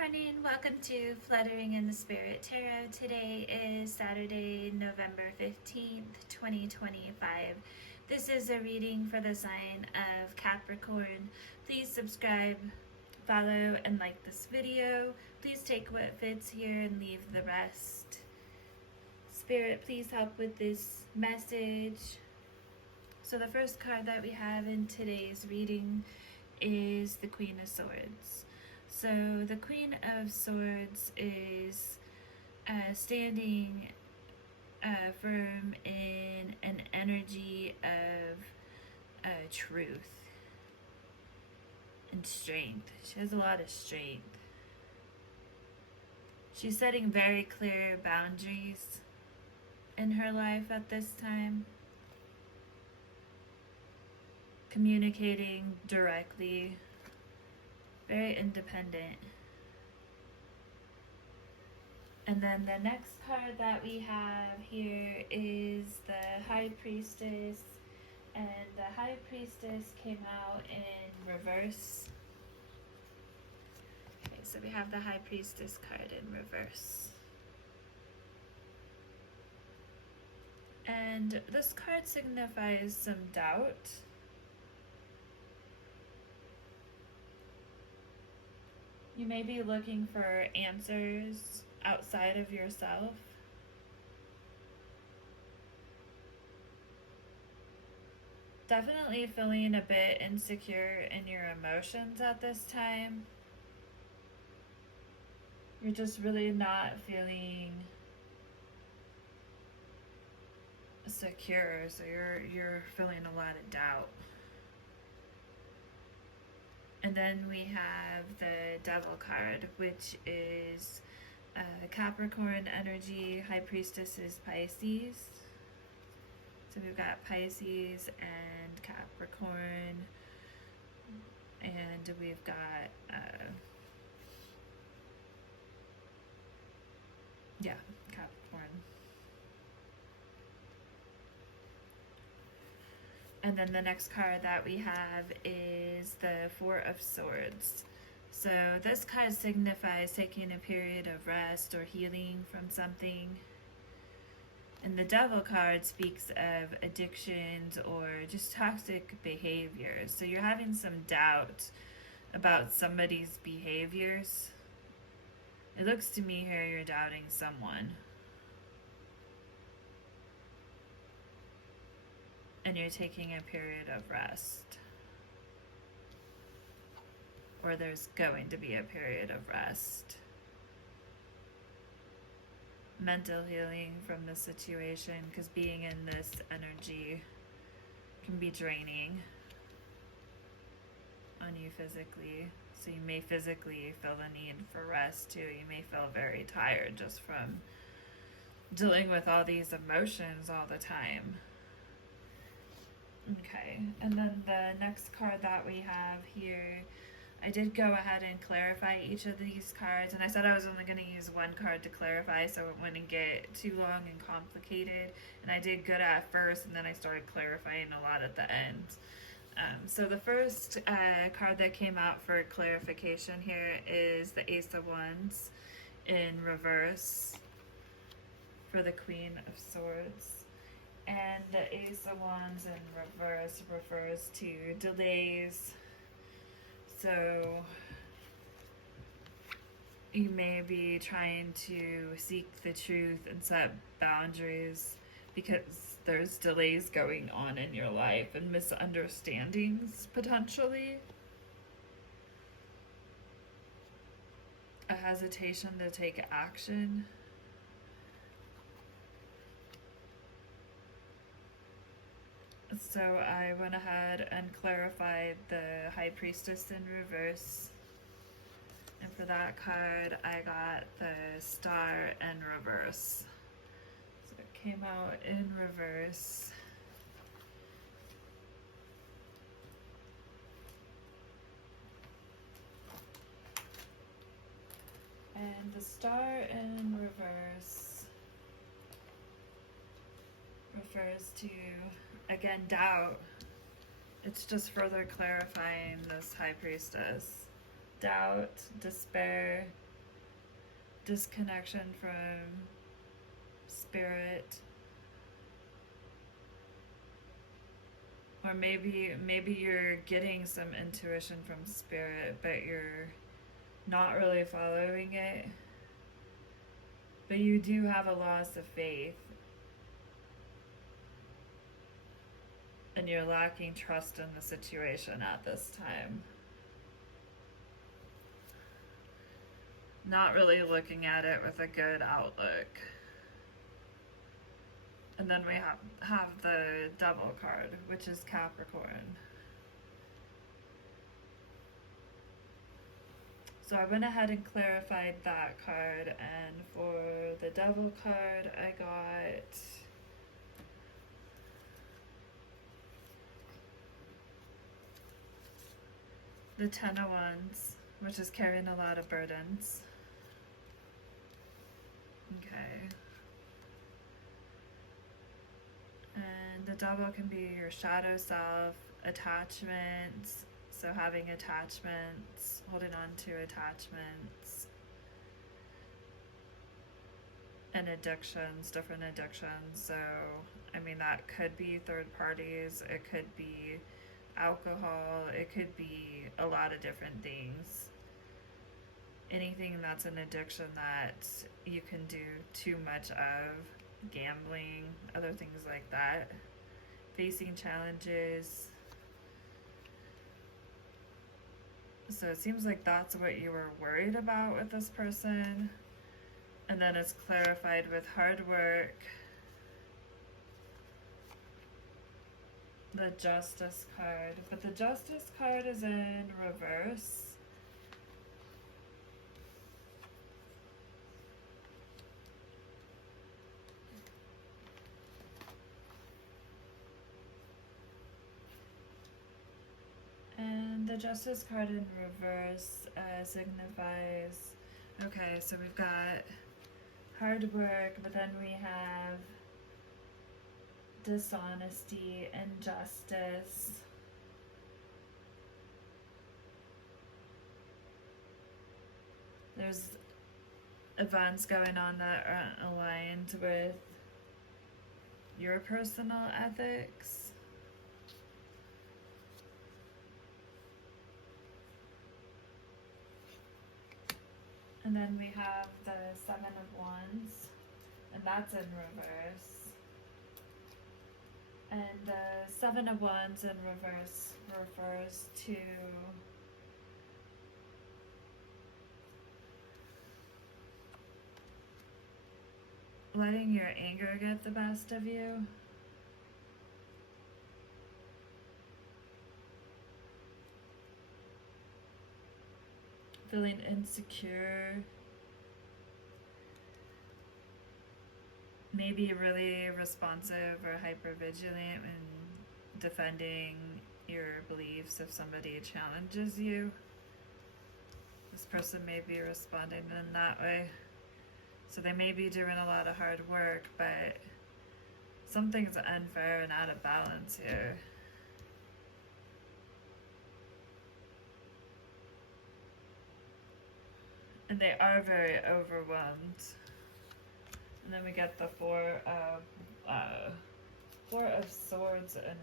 morning, welcome to Fluttering in the Spirit Tarot. Today is Saturday, November 15th, 2025. This is a reading for the sign of Capricorn. Please subscribe, follow, and like this video. Please take what fits here and leave the rest. Spirit, please help with this message. So the first card that we have in today's reading is the Queen of Swords. So the Queen of Swords is standing firm in an energy of truth and strength. She has a lot of strength. She's setting very clear boundaries in her life at this time, communicating directly, very independent. And then the next card that we have here is the High Priestess, and the High Priestess came out in reverse. Okay, so we have the High Priestess card in reverse. And this card signifies some doubt. You may be looking for answers outside of yourself. Definitely feeling a bit insecure in your emotions at this time. You're just really not feeling secure, so you're feeling a lot of doubt. And then we have the Devil card, which is Capricorn energy. High Priestess is Pisces. So we've got Pisces and Capricorn. And we've got, Capricorn. And then the next card that we have is the Four of Swords. So this card signifies taking a period of rest or healing from something. And the Devil card speaks of addictions or just toxic behaviors. So you're having some doubt about somebody's behaviors. It looks to me here you're doubting someone. And you're taking a period of rest. Or there's going to be a period of rest. Mental healing from the situation, because being in this energy can be draining on you physically. So you may physically feel the need for rest too. You may feel very tired just from dealing with all these emotions all the time. Okay, and then the next card that we have here, I did go ahead and clarify each of these cards, and I said I was only going to use one card to clarify so it wouldn't get too long and complicated, and I did good at first, and then I started clarifying a lot at the end. So the first card that came out for clarification here is the Ace of Wands in reverse for the Queen of Swords. And the Ace of Wands in reverse refers to delays. So you may be trying to seek the truth and set boundaries because there's delays going on in your life and misunderstandings potentially. A hesitation to take action. So I went ahead and clarified the High Priestess in reverse. And for that card, I got the Star in reverse. So it came out in reverse. And the Star in reverse refers to, again, doubt. It's just further clarifying this High Priestess. Doubt, despair, disconnection from spirit. Or maybe you're getting some intuition from spirit, but you're not really following it. But you do have a loss of faith. And you're lacking trust in the situation at this time. Not really looking at it with a good outlook. And then we have the Devil card, which is Capricorn. So I went ahead and clarified that card, and for the Devil card, I got the 10 of Wands, which is carrying a lot of burdens. Okay. And the Devil can be your shadow self, attachments, so having attachments, holding on to attachments, and addictions, different addictions. So, I mean, that could be third parties, it could be alcohol, it could be a lot of different things. Anything that's an addiction that you can do too much of, gambling, other things like that, facing challenges. So it seems like that's what you were worried about with this person. And then it's clarified with hard work, the Justice card. But the Justice card is in reverse. And the Justice card in reverse signifies, okay, so we've got hard work, but then we have dishonesty, injustice. There's events going on that aren't aligned with your personal ethics. And then we have the 7 of Wands, and that's in reverse. And the 7 of Wands in reverse refers to letting your anger get the best of you. Feeling insecure, maybe really responsive or hypervigilant in defending your beliefs if somebody challenges you. This person may be responding in that way. So they may be doing a lot of hard work, but something's unfair and out of balance here. And they are very overwhelmed. And then we get the Four of Swords in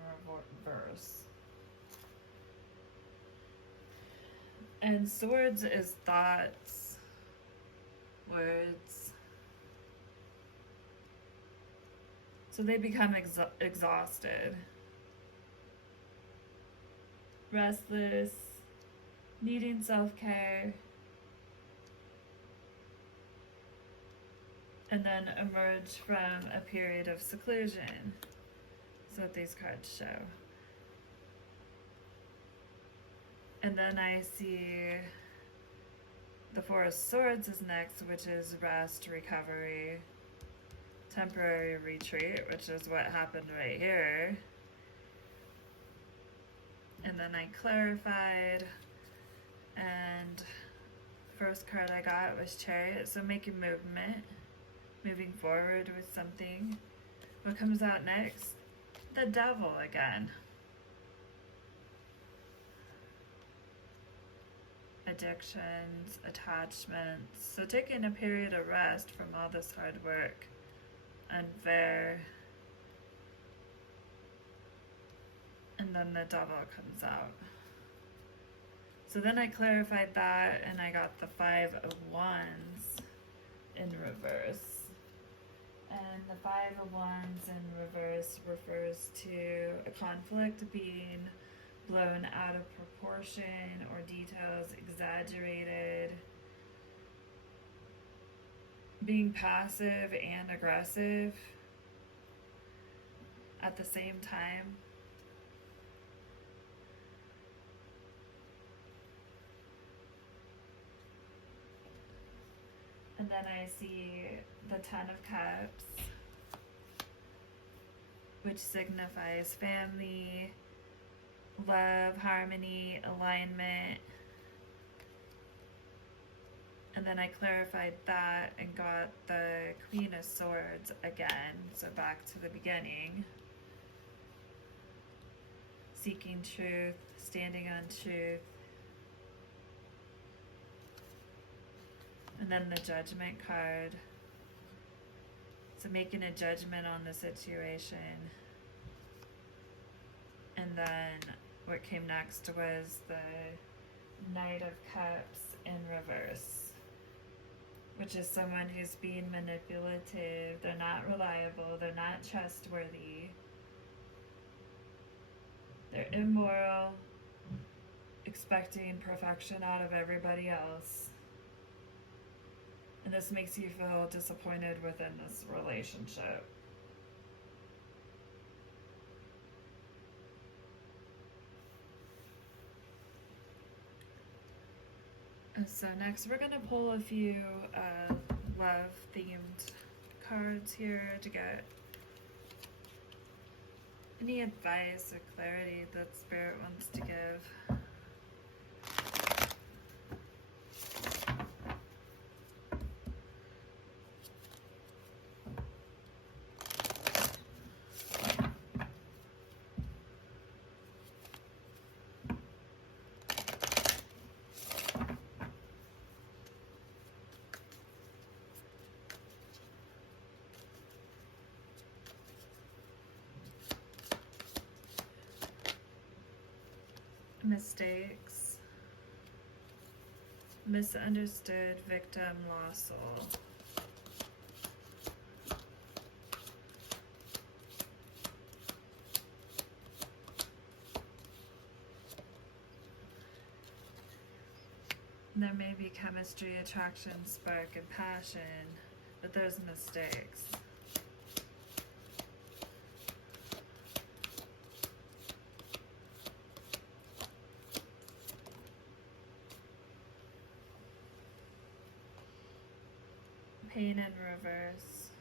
reverse. And swords is thoughts, words. So they become exhausted, restless, needing self-care, and then emerge from a period of seclusion. That's what these cards show. And then I see the Four of Swords is next, which is rest, recovery, temporary retreat, which is what happened right here. And then I clarified, and first card I got was Chariot, so making movement, moving forward with something. What comes out next? The Devil again. addictions, attachments. So taking a period of rest from all this hard work. Unfair. And then the devil comes out. So then I clarified that and I got the 5 of Wands in reverse. And the 5 of Wands in reverse refers to a conflict being blown out of proportion or details exaggerated, being passive and aggressive at the same time. And then I see the 10 of Cups, which signifies family, love, harmony, alignment. And then I clarified that and got the Queen of Swords again, so back to the beginning. Seeking truth, standing on truth. And then the Judgment card. So making a judgment on the situation. And then what came next was the Knight of Cups in reverse, which is someone who's being manipulative. They're not reliable. They're not trustworthy. They're immoral, expecting perfection out of everybody else. And this makes you feel disappointed within this relationship. So next we're going to pull a few love themed cards here to get any advice or clarity that Spirit wants to give. Mistakes, misunderstood, victim, lost soul. There may be chemistry, attraction, spark, and passion, but there's mistakes. Pain in reverse.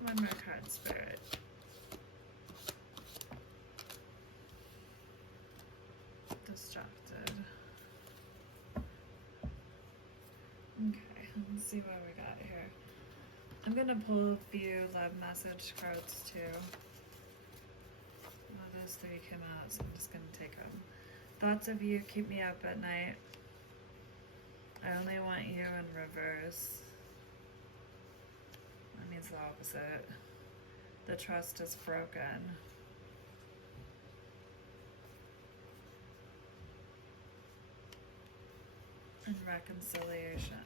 One more card, Spirit. Distracted. Okay, let's see what we got here. I'm gonna pull a few love message cards too. Well, those 3 came out, so I'm just gonna take them. Thoughts of you keep me up at night. I only want you in reverse. That means the opposite. The trust is broken. And reconciliation.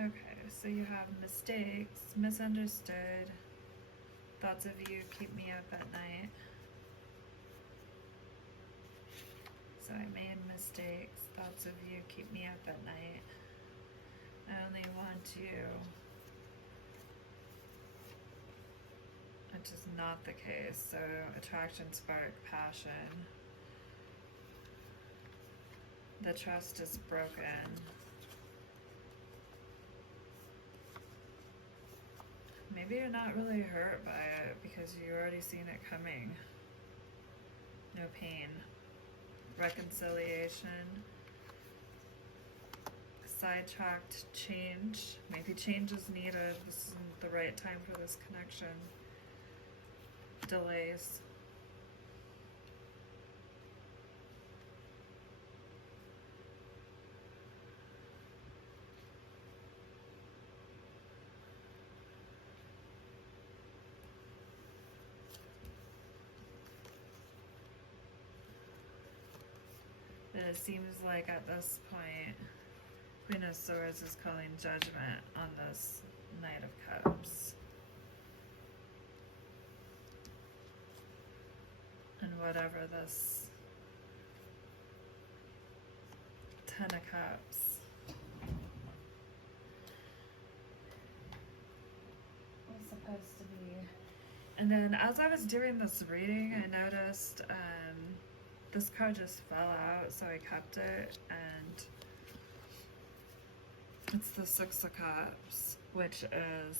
Okay, so you have mistakes, misunderstood, Thoughts of you keep me up at night. So I made mistakes. Thoughts of you keep me up at night. I only want you. Which is not the case. So attraction, spark, passion. The trust is broken. Maybe you're not really hurt by it because you already seen it coming. No pain. Reconciliation. Sidetracked change. Maybe change is needed. This isn't the right time for this connection. Delays. It seems like at this point, Queen of Swords is calling judgment on this Knight of Cups. And whatever this Ten of Cups was supposed to be. And then as I was doing this reading, I noticed this card just fell out, so I kept it, and it's the Six of Cups, which is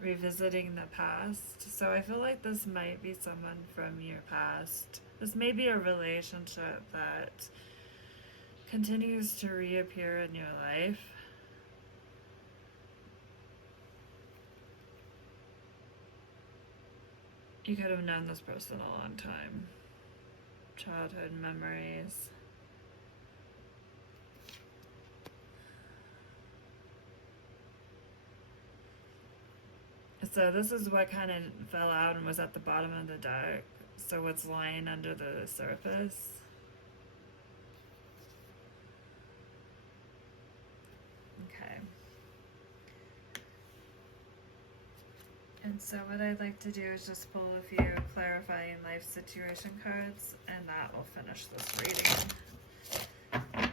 revisiting the past. So I feel like this might be someone from your past. This may be a relationship that continues to reappear in your life. You could have known this person a long time. Childhood memories. So this is what kind of fell out and was at the bottom of the deck. So what's lying under the surface. Okay. And so what I'd like to do is just pull a few clarifying life situation cards, and that will finish this reading.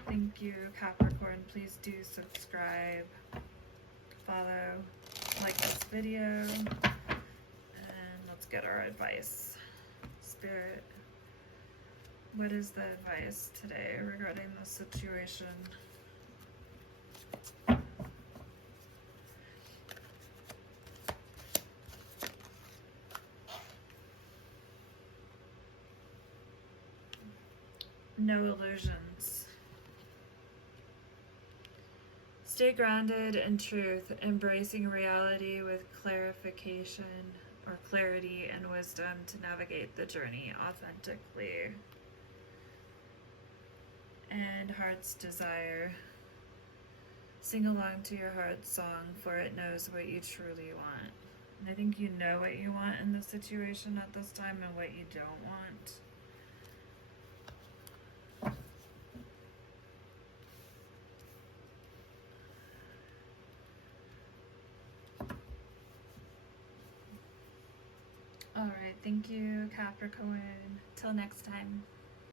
Thank you, Capricorn. Please do subscribe, follow, like this video, and let's get our advice. Spirit, what is the advice today regarding this situation? No illusions. Stay grounded in truth, embracing reality with clarification or clarity and wisdom to navigate the journey authentically. And heart's desire. Sing along to your heart's song, for it knows what you truly want. And I think you know what you want in this situation at this time and what you don't want. All right, thank you, Capricorn. Till next time.